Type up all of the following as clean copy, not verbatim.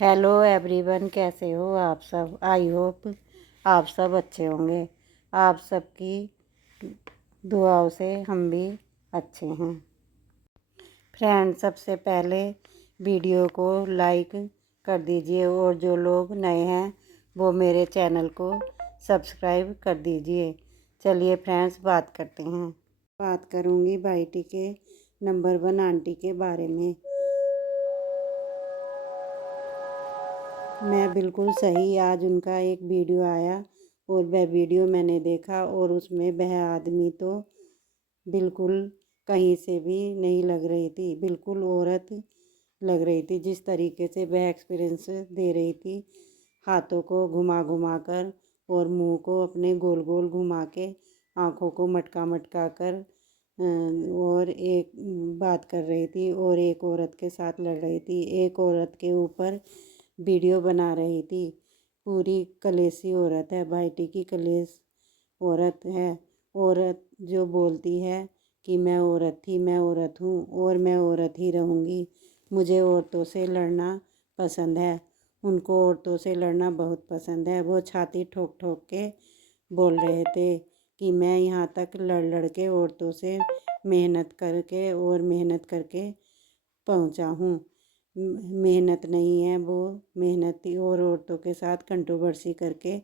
Hello everyone, कैसे हो आप सब। आई होप आप सब अच्छे होंगे। आप सबकी दुआओं से हम भी अच्छे हैं। फ्रेंड, सबसे पहले वीडियो को लाइक कर दीजिए और जो लोग नए हैं वो मेरे चैनल को सब्सक्राइब कर दीजिए। चलिए फ्रेंड्स, बात करते हैं। बात करूँगी बाईटी के नंबर 1 आंटी के बारे में। मैं बिल्कुल सही, आज उनका एक वीडियो आया और वह वीडियो मैंने देखा और उसमें वह आदमी तो बिल्कुल कहीं से भी नहीं लग रही थी, बिल्कुल औरत लग रही थी। जिस तरीके से वह एक्सपीरियंस दे रही थी, हाथों को घुमा घुमा कर और मुंह को अपने गोल गोल घुमा के, आँखों को मटका मटका कर और एक बात कर रही थी और एक औरत के साथ लड़ रही थी, एक औरत के ऊपर वीडियो बना रही थी। पूरी कलेसी औरत है, बाईटी की कलेस औरत है। औरत जो बोलती है कि मैं औरत थी, मैं औरत हूँ और मैं औरत ही रहूँगी। मुझे औरतों से लड़ना पसंद है, उनको औरतों से लड़ना बहुत पसंद है। वो छाती ठोक ठोक के बोल रहे थे कि मैं यहाँ तक लड़ लड़ के औरतों से मेहनत करके और मेहनत करके पहुँचा हूँ। मेहनत नहीं है वो, मेहनत थी। और औरतों के साथ कंट्रोवर्सी करके,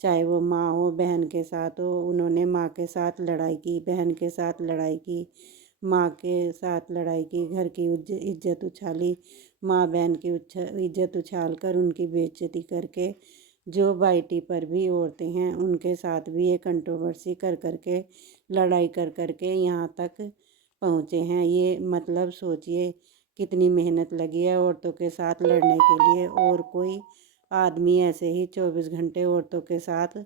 चाहे वो माँ हो, बहन के साथ हो, उन्होंने माँ के साथ लड़ाई की, बहन के साथ लड़ाई की, माँ के साथ लड़ाई की, घर की इज्जत उछाली, माँ बहन की इज्जत उछाल कर उनकी बेइज्जती करके। जो बाईटी पर भी औरतें हैं उनके साथ भी ये कंट्रोवर्सी कर करके, लड़ाई कर करके यहाँ तक पहुँचे हैं। ये मतलब सोचिए कितनी मेहनत लगी है औरतों के साथ लड़ने के लिए। और कोई आदमी ऐसे ही 24 घंटे औरतों के साथ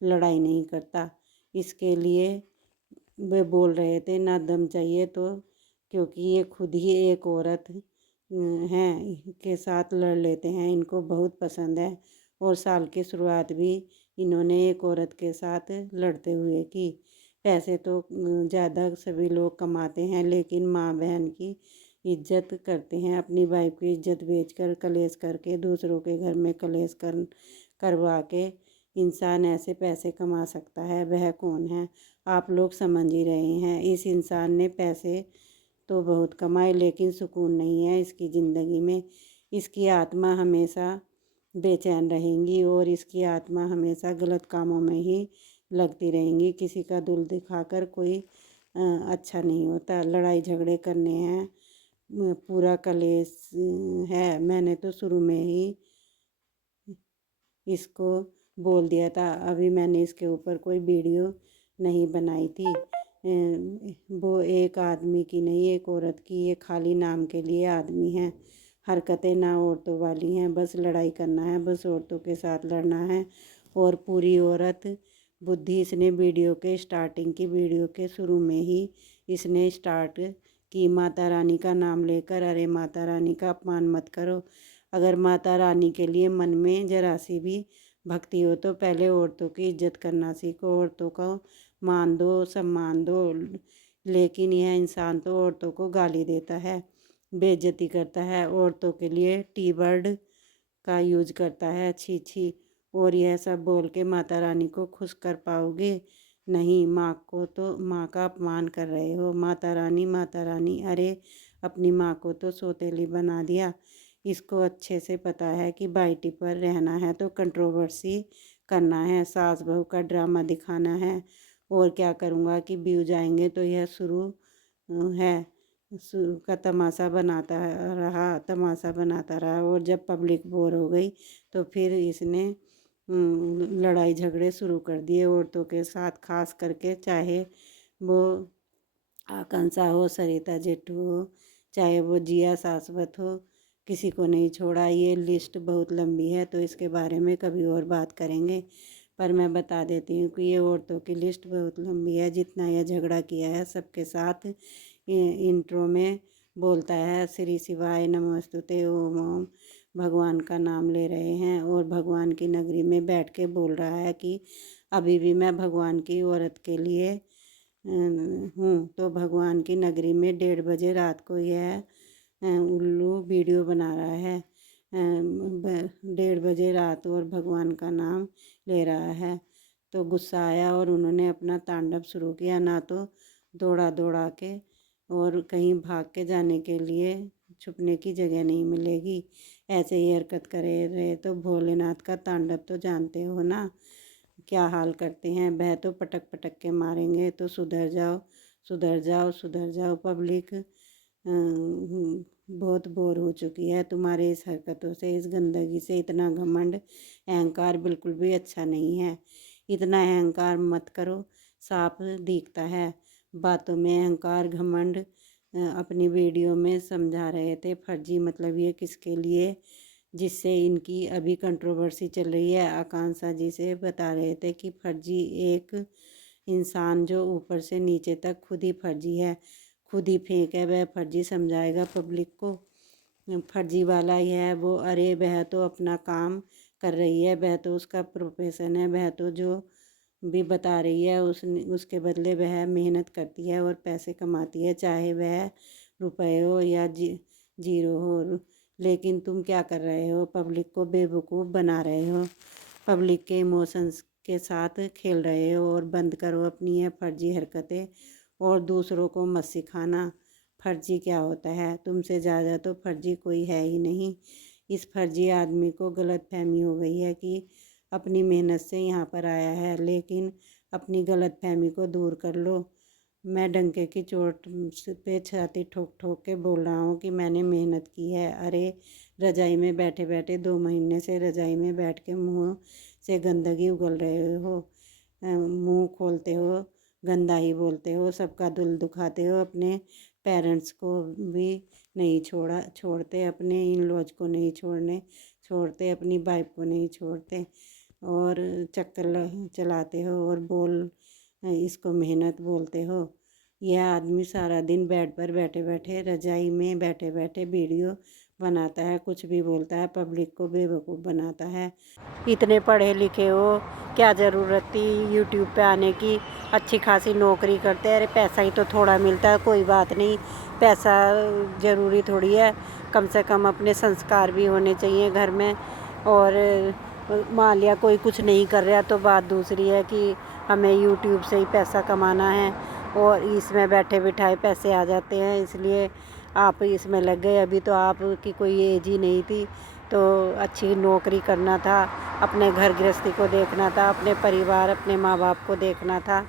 लड़ाई नहीं करता। इसके लिए वे बोल रहे थे ना दम चाहिए तो, क्योंकि ये खुद ही एक औरत हैं के साथ लड़ लेते हैं, इनको बहुत पसंद है। और साल की शुरुआत भी इन्होंने एक औरत के साथ लड़ते हुए की। पैसे तो ज़्यादा सभी लोग कमाते हैं, लेकिन माँ बहन की इज्जत करते हैं। अपनी वाइफ की इज्जत बेचकर, कलेश करके, दूसरों के घर में कलेश करवा के इंसान ऐसे पैसे कमा सकता है, वह कौन है? आप लोग समझ ही रहे हैं। इस इंसान ने पैसे तो बहुत कमाए, लेकिन सुकून नहीं है इसकी ज़िंदगी में। इसकी आत्मा हमेशा बेचैन रहेंगी और इसकी आत्मा हमेशा गलत कामों में ही लगती रहेंगी। किसी का दिल दिखाकर कोई अच्छा नहीं होता। लड़ाई झगड़े करने हैं, पूरा कलेश है। मैंने तो शुरू में ही इसको बोल दिया था, अभी मैंने इसके ऊपर कोई वीडियो नहीं बनाई थी। वो एक आदमी की नहीं, एक औरत की, ये खाली नाम के लिए आदमी हैं। हरकतें ना औरतों वाली हैं, बस लड़ाई करना है, बस औरतों के साथ लड़ना है। और पूरी औरत बुद्धि इसने वीडियो के स्टार्टिंग की, वीडियो के शुरू में ही इसने स्टार्ट की माता रानी का नाम लेकर। अरे माता रानी का अपमान मत करो। अगर माता रानी के लिए मन में जरा सी भी भक्ति हो तो पहले औरतों की इज्जत करना सीखो, औरतों को मान दो, सम्मान दो। लेकिन यह इंसान तो औरतों को गाली देता है, बेइज्जती करता है, औरतों के लिए टी वर्ड का यूज करता है, छी छी। और यह सब बोल के माता रानी को खुश कर पाओगे? नहीं। माँ को तो, माँ का अपमान कर रहे हो। माता रानी, माता रानी, अरे अपनी माँ को तो सौतेली बना दिया। इसको अच्छे से पता है कि बाईटी पर रहना है तो कंट्रोवर्सी करना है, सास बहू का ड्रामा दिखाना है। और क्या करूँगा कि व्यूज आएंगे, तो यह शुरू है का तमाशा बनाता रहा, तमाशा बनाता रहा। और जब पब्लिक बोर हो गई तो फिर इसने लड़ाई झगड़े शुरू कर दिए औरतों के साथ, खास करके चाहे वो आकांक्षा हो, सरिता जेठू हो, चाहे वो जिया शाश्वत हो, किसी को नहीं छोड़ा। ये लिस्ट बहुत लंबी है तो इसके बारे में कभी और बात करेंगे। पर मैं बता देती हूँ कि ये औरतों की लिस्ट बहुत लंबी है। जितना यह झगड़ा किया है सबके साथ, इंट्रो में बोलता है श्री शिवाय नमस्तुते, ओम ओम, भगवान का नाम ले रहे हैं और भगवान की नगरी में बैठ के बोल रहा है कि अभी भी मैं भगवान की औरत के लिए हूँ। तो भगवान की नगरी में 1:30 बजे रात को यह उल्लू वीडियो बना रहा है। 1:30 बजे रात और भगवान का नाम ले रहा है। तो गुस्सा आया और उन्होंने अपना तांडव शुरू किया। ना तो दौड़ा दौड़ा के और कहीं भाग के जाने के लिए छुपने की जगह नहीं मिलेगी, ऐसे ही हरकत करे रहे तो भोलेनाथ का तांडव तो जानते हो ना क्या हाल करते हैं। वह तो पटक पटक के मारेंगे। तो सुधर जाओ, सुधर जाओ, सुधर जाओ। पब्लिक बहुत बोर हो चुकी है तुम्हारे इस हरकतों से, इस गंदगी से। इतना घमंड अहंकार बिल्कुल भी अच्छा नहीं है। इतना अहंकार मत करो, साफ दिखता है। बातों में अहंकार घमंड अपनी वीडियो में समझा रहे थे। फर्जी मतलब ये किसके लिए, जिससे इनकी अभी कंट्रोवर्सी चल रही है। आकांक्षा जी से बता रहे थे कि फर्जी एक इंसान जो ऊपर से नीचे तक खुद ही फर्जी है, खुद ही फेंक है, वह फर्जी समझाएगा पब्लिक को। फर्जी वाला ही है वो। अरे वह तो अपना काम कर रही है, वह तो उसका प्रोफेशन है, वह तो जो भी बता रही है उसके बदले वह मेहनत करती है और पैसे कमाती है, चाहे वह रुपए हो या जीरो हो। लेकिन तुम क्या कर रहे हो, पब्लिक को बेवकूफ़ बना रहे हो, पब्लिक के इमोशंस के साथ खेल रहे हो। और बंद करो अपनी ये फर्जी हरकतें और दूसरों को मत सिखाना फर्जी क्या होता है। तुमसे ज़्यादा तो फर्जी कोई है ही नहीं। इस फर्जी आदमी को गलतफहमी हो गई है कि अपनी मेहनत से यहाँ पर आया है, लेकिन अपनी गलतफहमी को दूर कर लो। मैं डंके की चोट पे छाती ठोक ठोक के बोल रहा हूँ कि मैंने मेहनत की है। अरे रजाई में बैठे बैठे 2 महीने से रजाई में बैठ के मुँह से गंदगी उगल रहे हो, मुंह खोलते हो, गंदा ही बोलते हो, सबका दिल दुखाते हो। अपने पेरेंट्स को भी नहीं छोड़ते, अपने इन लॉज को नहीं छोड़ते, अपनी वाइफ को नहीं छोड़ते और चक्कर चलाते हो और इसको मेहनत बोलते हो। यह आदमी सारा दिन बेड पर बैठे बैठे, रजाई में बैठे बैठे वीडियो बनाता है, कुछ भी बोलता है, पब्लिक को बेवकूफ़ बनाता है। इतने पढ़े लिखे हो, क्या ज़रूरत थी यूट्यूब पे आने की। अच्छी खासी नौकरी करते हैं, अरे पैसा ही तो थोड़ा मिलता है, कोई बात नहीं, पैसा ज़रूरी थोड़ी है। कम से कम अपने संस्कार भी होने चाहिए घर में। और मान लिया कोई कुछ नहीं कर रहा तो बात दूसरी है कि हमें यूट्यूब से ही पैसा कमाना है और इसमें बैठे बिठाए पैसे आ जाते हैं, इसलिए आप इसमें लग गए। अभी तो आपकी कोई एज ही नहीं थी, तो अच्छी नौकरी करना था, अपने घर गृहस्थी को देखना था, अपने परिवार अपने माँ बाप को देखना था।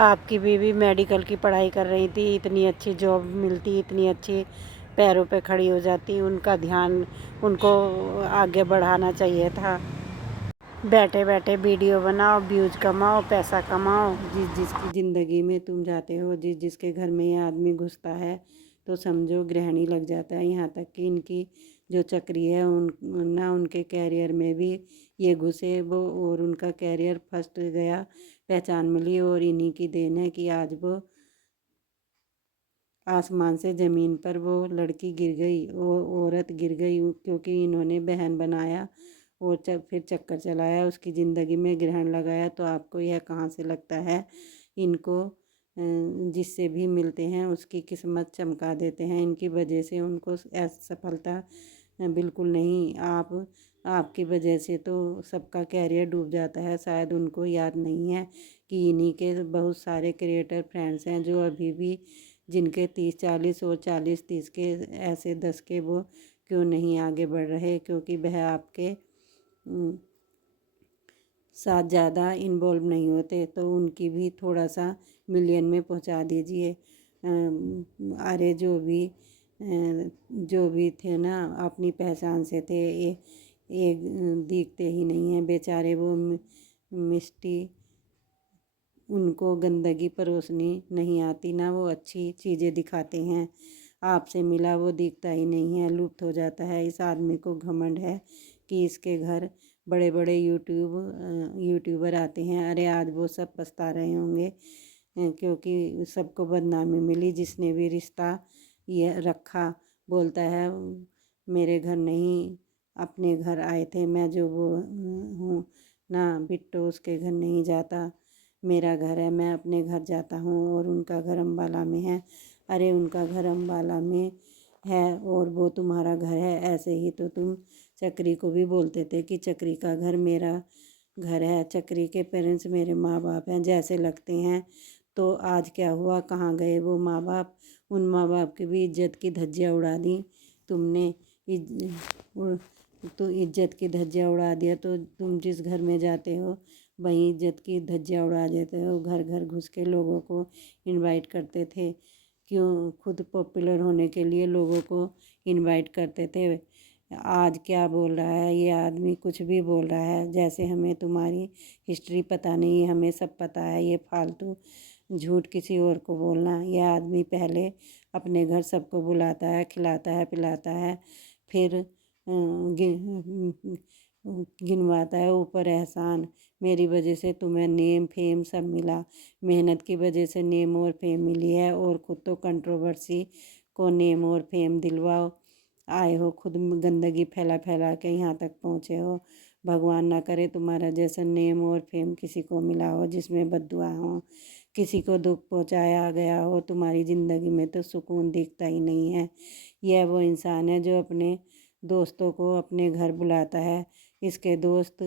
आपकी बीवी मेडिकल की पढ़ाई कर रही थी, इतनी अच्छी जॉब मिलती, इतनी अच्छी पैरों पे खड़ी हो जाती, उनका ध्यान उनको आगे बढ़ाना चाहिए था। बैठे बैठे वीडियो बनाओ, व्यूज कमाओ, पैसा कमाओ। जिसकी ज़िंदगी में तुम जाते हो, जिसके घर में ये आदमी घुसता है, तो समझो ग्रहण ही लग जाता है। यहाँ तक कि इनकी जो चक्री है उनके कैरियर में भी ये घुसे वो, और उनका कैरियर फर्स्ट गया, पहचान मिली। और इन्हीं की देन है कि आज वो आसमान से ज़मीन पर वो लड़की गिर गई, वो औरत गिर गई, क्योंकि इन्होंने बहन बनाया और फिर चक्कर चलाया, उसकी ज़िंदगी में ग्रहण लगाया। तो आपको यह कहाँ से लगता है इनको जिससे भी मिलते हैं उसकी किस्मत चमका देते हैं, इनकी वजह से उनको सफलता बिल्कुल नहीं। आपकी वजह से तो सबका कैरियर डूब जाता है। शायद उनको याद नहीं है कि इन्हीं के बहुत सारे क्रिएटर फ्रेंड्स हैं जो अभी भी, जिनके 30-40 और 40-30 के ऐसे 10 के, वो क्यों नहीं आगे बढ़ रहे, क्योंकि वह आपके साथ ज़्यादा इन्वॉल्व नहीं होते। तो उनकी भी थोड़ा सा मिलियन में पहुंचा दीजिए। अरे जो भी थे ना अपनी पहचान से थे, ये दिखते ही नहीं हैं बेचारे। वो मिष्टी, उनको गंदगी परोसनी नहीं आती, ना वो अच्छी चीज़ें दिखाते हैं। आपसे मिला वो दिखता ही नहीं है, लुप्त हो जाता है। इस आदमी को घमंड है कि इसके घर बड़े बड़े यूट्यूबर आते हैं। अरे आज वो सब पछता रहे होंगे क्योंकि सबको बदनामी मिली। जिसने भी रिश्ता ये रखा बोलता है मेरे घर नहीं, अपने घर आए थे, मैं जो वो हूँ ना बिट्टो, उसके घर नहीं जाता, मेरा घर है, मैं अपने घर जाता हूँ। और उनका घर अम्बाला में है। अरे उनका घर अम्बाला में है और वो तुम्हारा घर है। ऐसे ही तो तुम चक्री को भी बोलते थे कि चक्री का घर मेरा घर है, चक्री के पेरेंट्स मेरे माँ बाप हैं जैसे लगते हैं। तो आज क्या हुआ, कहाँ गए वो माँ बाप? उन माँ बाप की भी इज्जत की धज्जियाँ उड़ा दी तुमने। तो इज्जत की धज्जियाँ उड़ा दिया तो तुम जिस घर में जाते हो वहीं इज्जत की धज्जियाँ उड़ा देते हो। घर घर घुस के लोगों को इनवाइट करते थे, क्यों? खुद पॉपुलर होने के लिए लोगों को इनवाइट करते थे। आज क्या बोल रहा है ये आदमी, कुछ भी बोल रहा है, जैसे हमें तुम्हारी हिस्ट्री पता नहीं, हमें सब पता है। ये फालतू झूठ किसी और को बोलना। यह आदमी पहले अपने घर सबको बुलाता है, खिलाता है, पिलाता है, फिर गिनवाता है ऊपर एहसान। मेरी वजह से तुम्हें नेम फेम सब मिला, मेहनत की वजह से नेम और फेम मिली है, और खुद तो कंट्रोवर्सी को नेम और फेम दिलवाओ आए हो। खुद गंदगी फैला फैला के यहाँ तक पहुँचे हो। भगवान ना करे तुम्हारा जैसा नेम और फेम किसी को मिला हो जिसमें बद्दुआ हो, किसी को दुख पहुँचाया गया हो। तुम्हारी ज़िंदगी में तो सुकून दिखता ही नहीं है। यह वो इंसान है जो अपने दोस्तों को अपने घर बुलाता है। इसके दोस्त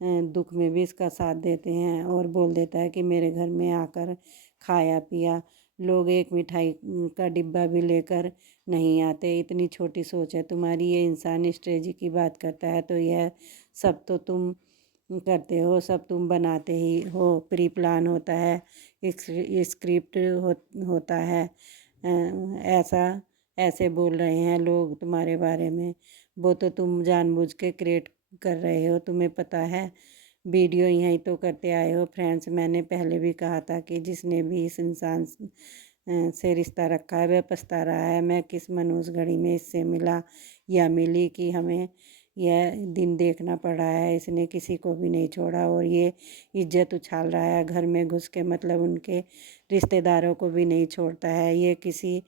दुख में भी इसका साथ देते हैं और बोल देता है कि मेरे घर में आकर खाया पिया। लोग एक मिठाई का डिब्बा भी लेकर नहीं आते। इतनी छोटी सोच है तुम्हारी। ये इंसान स्ट्रेटजी की बात करता है तो यह सब तो तुम करते हो, सब तुम बनाते ही हो। प्री प्लान होता है, स्क्रिप्ट होता है। ऐसा ऐसे बोल रहे हैं लोग तुम्हारे बारे में, वो तो तुम जानबूझ के क्रिएट कर रहे हो, तुम्हें पता है। वीडियो यहीं तो करते आए हो फ्रेंड्स। मैंने पहले भी कहा था कि जिसने भी इस इंसान से रिश्ता रखा है वह पछता रहा है। मैं किस मनहूस घड़ी में इससे मिला या मिली कि हमें यह दिन देखना पड़ा है। इसने किसी को भी नहीं छोड़ा और ये इज्जत उछाल रहा है घर में घुस के, मतलब उनके रिश्तेदारों को भी नहीं छोड़ता है ये, किसी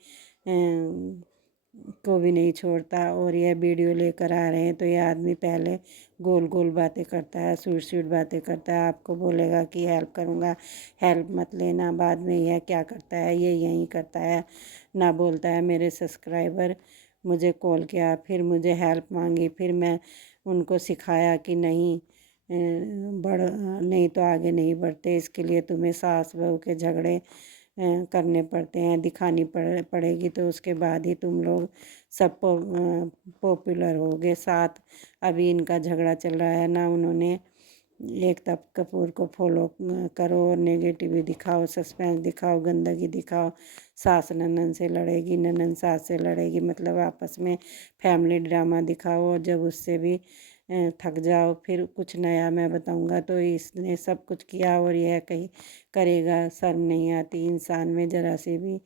को भी नहीं छोड़ता। और यह वीडियो लेकर आ रहे हैं तो यह आदमी पहले गोल गोल बातें करता है, स्वीट स्वीट बातें करता है। आपको बोलेगा कि हेल्प करूँगा, हेल्प मत लेना। बाद में यह क्या करता है, ये यही करता है ना, बोलता है मेरे सब्सक्राइबर मुझे कॉल किया, फिर मुझे हेल्प मांगी, फिर मैं उनको सिखाया कि नहीं बढ़ नहीं तो आगे नहीं बढ़ते। इसके लिए तुम्हें सास बहू के झगड़े करने पड़ते हैं, दिखानी पड़ेगी, तो उसके बाद ही तुम लोग सब पॉपुलर होगे। साथ अभी इनका झगड़ा चल रहा है ना, उन्होंने एकता कपूर को फॉलो करो और नेगेटिव दिखाओ, सस्पेंस दिखाओ, गंदगी दिखाओ। सास ननद से लड़ेगी, ननद सास से लड़ेगी, मतलब आपस में फैमिली ड्रामा दिखाओ। और जब उससे भी थक जाओ फिर कुछ नया मैं बताऊंगा। तो इसने सब कुछ किया और यह कहीं करेगा। शर्म नहीं आती इंसान में, ज़रा सी भी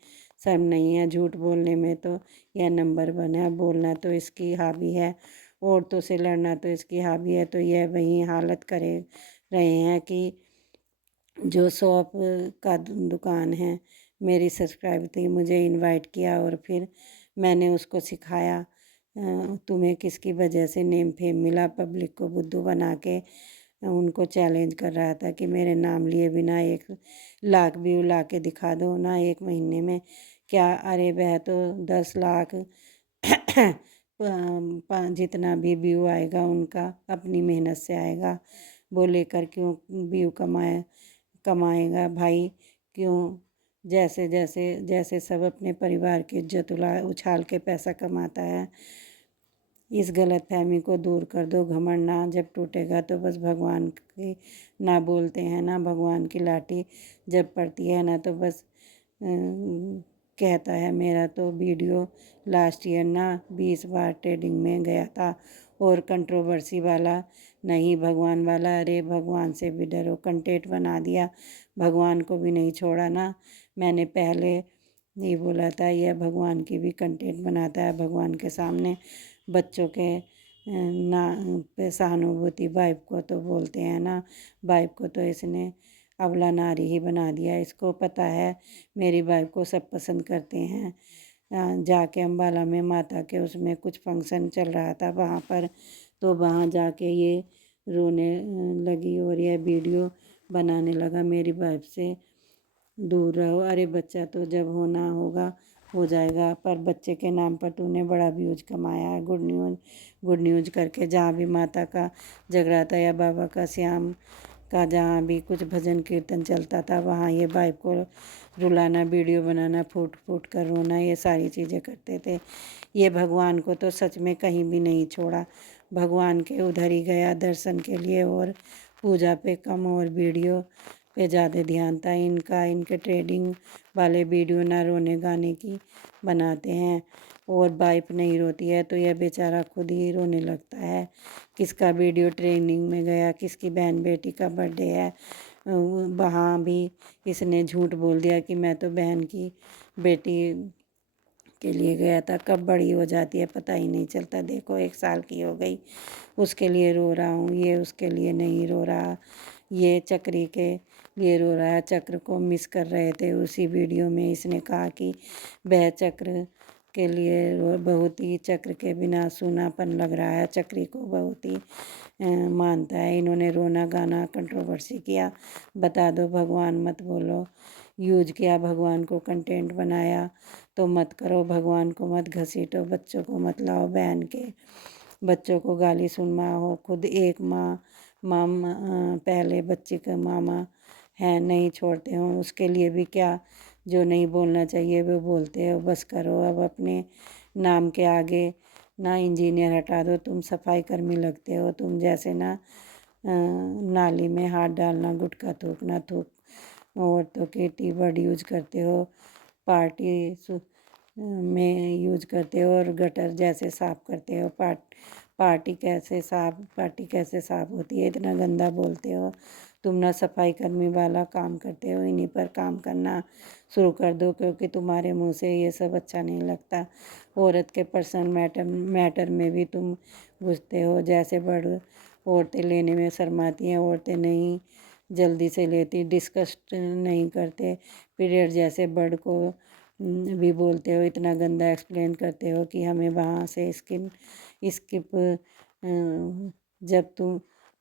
शर्म नहीं है। झूठ बोलने में तो यह नंबर 1 है, बोलना तो इसकी हॉबी है, औरतों से लड़ना तो इसकी हॉबी है। तो यह वही हालत करे रहे हैं कि जो शॉप का दुकान है, मेरी सब्सक्राइब थी, मुझे इनवाइट किया और फिर मैंने उसको सिखाया। तुम्हें किसकी वजह से नेम फेम मिला, पब्लिक को बुद्धू बना के उनको चैलेंज कर रहा था कि मेरे नाम लिए बिना 1 लाख व्यू ला के दिखा दो ना 1 महीने में। क्या? अरे वह तो 10 लाख जितना भी व्यू आएगा उनका अपनी मेहनत से आएगा। वो लेकर क्यों व्यू कमाएगा भाई? क्यों? जैसे जैसे जैसे सब अपने परिवार की इज्जत उछाल के पैसा कमाता है। इस गलत फहमी को दूर कर दो। घमंड ना जब टूटेगा तो बस भगवान की, ना बोलते हैं ना भगवान की लाठी जब पड़ती है ना तो बस कहता है। मेरा तो वीडियो लास्ट ईयर ना 20 बार ट्रेडिंग में गया था, और कंट्रोवर्सी वाला नहीं, भगवान वाला। अरे भगवान से भी डरो, कंटेंट बना दिया, भगवान को भी नहीं छोड़ा ना। मैंने पहले नहीं बोला था, यह भगवान की भी कंटेंट बनाता है। भगवान के सामने बच्चों के ना पे सहानुभूति, वाइफ को तो बोलते हैं ना, वाइफ को तो इसने अबला नारी ही बना दिया। इसको पता है मेरी वाइफ को सब पसंद करते हैं। जाके अम्बाला में माता के उसमें कुछ फंक्शन चल रहा था वहाँ पर, तो वहाँ जाके ये रोने लगी और यह वीडियो बनाने लगा, मेरी वाइफ से दूर रहो। अरे बच्चा तो जब होना होगा हो जाएगा। पर बच्चे के नाम पर तूने बड़ा व्यूज कमाया है। गुड न्यूज़ करके जहाँ भी माता का जगराता या बाबा का श्याम का जहाँ भी कुछ भजन कीर्तन चलता था वहाँ ये बाइक को रुलाना, वीडियो बनाना, फूट फूट कर रोना, ये सारी चीज़ें करते थे। ये भगवान को तो सच में कहीं भी नहीं छोड़ा। भगवान के उधर ही गया दर्शन के लिए, और पूजा पे कम और वीडियो पे ज़्यादा ध्यान था इनका। इनके ट्रेडिंग वाले वीडियो ना रोने गाने की बनाते हैं, और वाइफ नहीं रोती है तो यह बेचारा खुद ही रोने लगता है। किसका वीडियो ट्रेनिंग में गया, किसकी बहन बेटी का बर्थडे है, वहाँ भी इसने झूठ बोल दिया कि मैं तो बहन की बेटी के लिए गया था। कब बड़ी हो जाती है पता ही नहीं चलता। देखो 1 साल की हो गई, उसके लिए रो रहा हूँ, ये उसके लिए नहीं रो रहा, ये चक्री के लिए रो रहा है। चक्र को मिस कर रहे थे। उसी वीडियो में इसने कहा कि वह चक्र के लिए बहुत ही चक्र के बिना सूनापन लग रहा है, चक्री को बहुत ही मानता है। इन्होंने रोना गाना कंट्रोवर्सी किया, बता दो भगवान मत बोलो, यूज किया भगवान को कंटेंट बनाया तो मत करो, भगवान को मत घसीटो, बच्चों को मत लाओ, बहन के बच्चों को गाली सुनवाओ। खुद एक पहले बच्चे के मामा हैं, नहीं छोड़ते हो, उसके लिए भी क्या जो नहीं बोलना चाहिए वो बोलते हो। बस करो अब अपने नाम के आगे ना इंजीनियर हटा दो, तुम सफाई कर्मी लगते हो। तुम जैसे ना नाली में हाथ डालना, गुटखा थूकना, औरतों के टी-वर्ड यूज करते हो, पार्टी में यूज करते हो, और गटर जैसे साफ करते हो। पार्टी कैसे साफ होती है, इतना गंदा बोलते हो। तुम ना सफाई कर्मी वाला काम करते हो, इन्हीं पर काम करना शुरू कर दो, क्योंकि तुम्हारे मुंह से ये सब अच्छा नहीं लगता। औरत के पर्सनल मैटर में भी तुम घुसते हो। जैसे बड़ औरतें लेने में शर्माती हैं, औरतें नहीं जल्दी से लेती, डिस्कस नहीं करते। पीरियड जैसे बर्ड को भी बोलते हो, इतना गंदा एक्सप्लेन करते हो कि हमें वहाँ से स्किप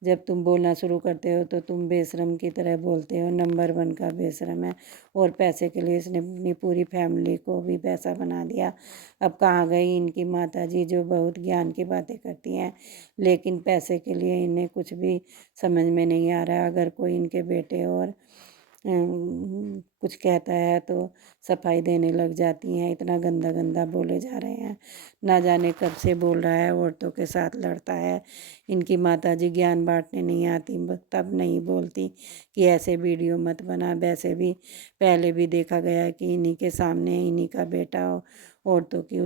जब तुम बोलना शुरू करते हो तो तुम बेशरम की तरह बोलते हो। नंबर 1 का बेशरम है। और पैसे के लिए इसने अपनी पूरी फैमिली को भी पैसा बना दिया। अब कहाँ गई इनकी माता जी जो बहुत ज्ञान की बातें करती हैं, लेकिन पैसे के लिए इन्हें कुछ भी समझ में नहीं आ रहा। अगर कोई इनके बेटे और कुछ कहता है तो सफाई देने लग जाती हैं। इतना गंदा गंदा बोले जा रहे हैं, ना जाने कब से बोल रहा है, औरतों के साथ लड़ता है। इनकी माताजी ज्ञान बांटने नहीं आती, तब नहीं बोलती कि ऐसे वीडियो मत बना। वैसे भी पहले भी देखा गया कि इन्हीं के सामने इन्हीं का बेटा औरतों की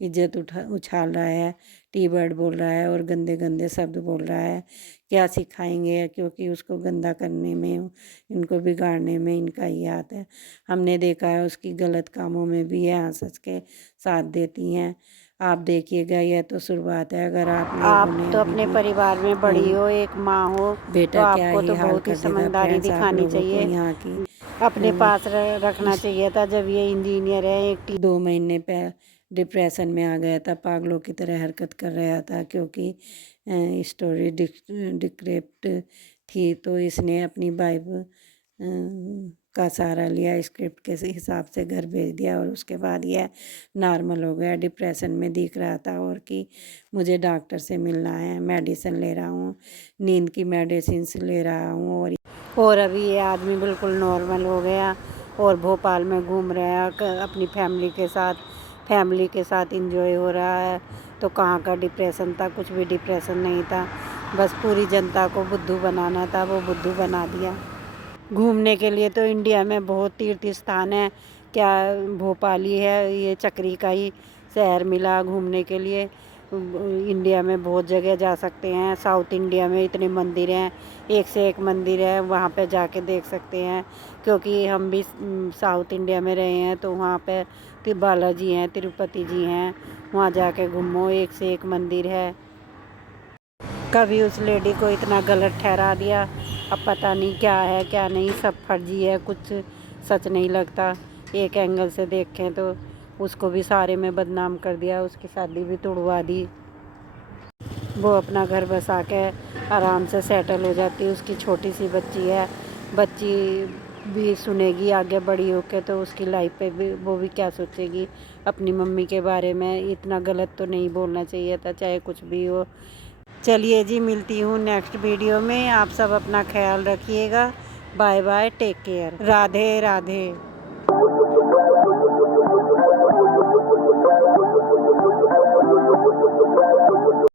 इज्जत उछाल रहा है, टी-वर्ड बोल रहा है और गंदे गंदे शब्द बोल रहा है। क्या सिखाएंगे, क्योंकि उसको गंदा करने में, इनको बिगाड़ने में इनका ही हाथ है। हमने देखा है उसकी गलत कामों में भी ये हंस के साथ देती हैं। आप देखिएगा, यह तो शुरुआत है। अगर आप लोगों ने तो अपने परिवार में बड़ी हो, एक माँ हो, तो बेटा क्या आपको ही तो हाल बहुत ही कर देगा समझदारी फ्रेंड्स, आप दिखानी लोगों को चाहिए, यहाँ की अपने पास रखना चाहिए था। जब ये इंजीनियर है, एक 2 महीने पे डिप्रेशन में आ गया था, पागलों की तरह हरकत कर रहा था, क्योंकि स्टोरी डिक्रिप्ट थी। तो इसने अपनी वाइफ का सहारा लिया, स्क्रिप्ट के हिसाब से घर भेज दिया, और उसके बाद यह नॉर्मल हो गया। डिप्रेशन में दिख रहा था, और कि मुझे डॉक्टर से मिलना है, मेडिसिन ले रहा हूँ, नींद की मेडिसिन ले रहा हूँ। और अभी ये आदमी बिल्कुल नॉर्मल हो गया और भोपाल में घूम रहा है अपनी फैमिली के साथ इंजॉय हो रहा है। तो कहाँ का डिप्रेशन था, कुछ भी डिप्रेशन नहीं था। बस पूरी जनता को बुद्धू बनाना था, वो बुद्धू बना दिया। घूमने के लिए तो इंडिया में बहुत तीर्थ स्थान है, क्या भोपाल ही है, ये चक्री का ही शहर मिला घूमने के लिए। इंडिया में बहुत जगह जा सकते हैं। साउथ इंडिया में इतने मंदिर हैं, एक से एक मंदिर है, वहाँ पे जाके देख सकते हैं। क्योंकि हम भी साउथ इंडिया में रहे हैं, तो वहाँ पे बालाजी हैं, तिरुपति जी हैं, वहाँ जाके घूमो, एक से एक मंदिर है। कभी उस लेडी को इतना गलत ठहरा दिया, अब पता नहीं क्या है क्या नहीं, सब फर्जी है, कुछ सच नहीं लगता। एक एंगल से देखें तो उसको भी सारे में बदनाम कर दिया, उसकी शादी भी तुड़वा दी। वो अपना घर बसा के आराम से सेटल हो जाती, उसकी छोटी सी बच्ची है, बच्ची भी सुनेगी आगे बड़ी होके, तो उसकी लाइफ पे भी वो भी क्या सोचेगी अपनी मम्मी के बारे में। इतना गलत तो नहीं बोलना चाहिए था, चाहे कुछ भी हो। चलिए जी, मिलती हूँ नेक्स्ट वीडियो में। आप सब अपना ख्याल रखिएगा। Bye bye, take care, Radhe Radhe.